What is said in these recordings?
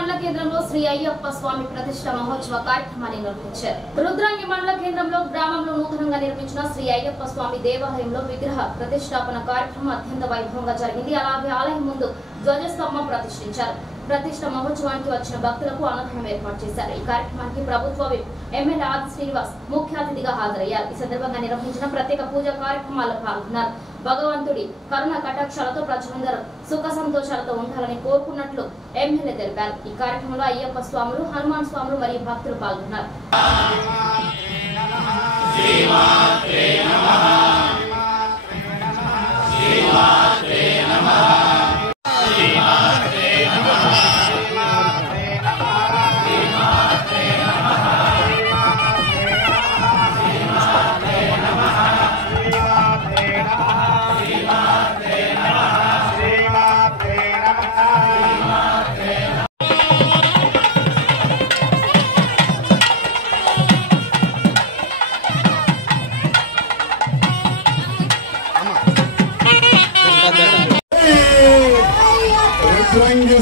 మండల కేంద్రంలో శ్రీ అయ్యప్ప స్వామి ప్రతిష్ఠ మహోత్సవ కార్యక్రమాన్ని నిర్వహించారు. రుద్రంగి మండల కేంద్రంలో గ్రామంలో నూతనంగా నిర్మించిన శ్రీ అయ్యప్ప స్వామి దేవాలయంలో విగ్రహ ప్రతిష్టాపన కార్యక్రమం అత్యంత వైభవంగా జరిగింది. అలాగే ఆలయం ముందు ధ్వజస్తంభం ప్రతిష్ఠించారు. ప్రతిష్ఠ మహోత్సవానికి వచ్చిన భక్తులకు అన్నదానం ఏర్పాటు చేశారు. ఈ కార్యక్రమానికి ప్రభుత్వ ఎమ్మెల్యే ఆది శ్రీనివాస్ ముఖ్య అతిథిగా హాజరయ్యారు. ఈ సందర్భంగా నిర్వహించిన ప్రత్యేక పూజా కార్యక్రమాల్లో పాల్గొన్నారు. భగవంతుడి కరుణ కటాక్షాలతో ప్రజలందరూ సుఖ సంతోషాలతో ఉండాలని కోరుకున్నట్లు ఎమ్మెల్యే తెలిపారు. ఈ కార్యక్రమంలో అయ్యప్ప స్వాములు, హనుమాన్ స్వాములు మరియు భక్తులు పాల్గొన్నారు.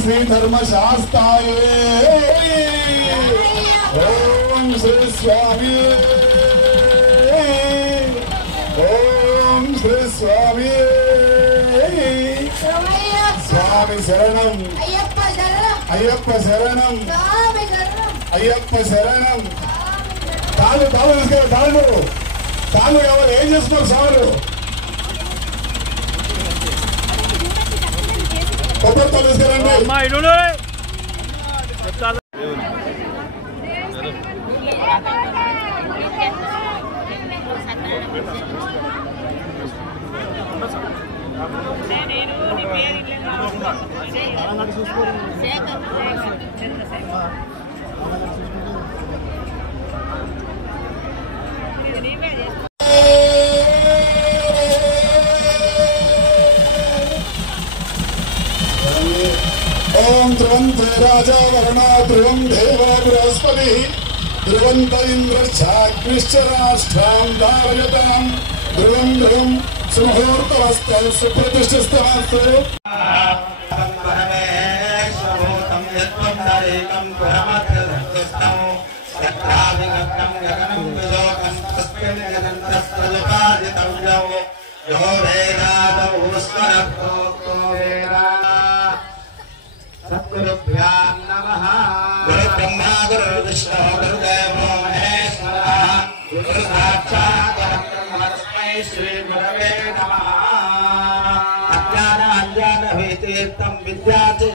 श्री धर्मशास्त्राय ओम श्री स्वामी ओम श्री स्वामी स्वामी शरणम अय्यप्प शरणम अय्यप्प शरणम तालू तालू तालू तालू एवं ఏం చేస్తున్నారు సారు కొబ్బరితో తీసుకురండి అమ్మా ఇడును చెప్తాను నేను నీ పేరు ఇల్లే శేఖర్ చంద్రశేఖర్ ओम ध्रुवंते राजा वरुणा ध्रुवं देवा बृहस्पति ध्रुवंत इंद्रश्चाग्निश्च राष्ट्रां धारयतां ध्रुवं ध्रुवं सुमुहूर्तमस्तु सुप्रतिष्ठितमस्तु सद्गुरुभ्यां नमः। गुरु ब्रह्मा गुरु विष्णु गुरुदेवो महेश्वरः गुरु साक्षात् परब्रह्म तस्मै श्री गुरवे नमः। अज्ञानाञ्जनभीतीर्थं विद्याति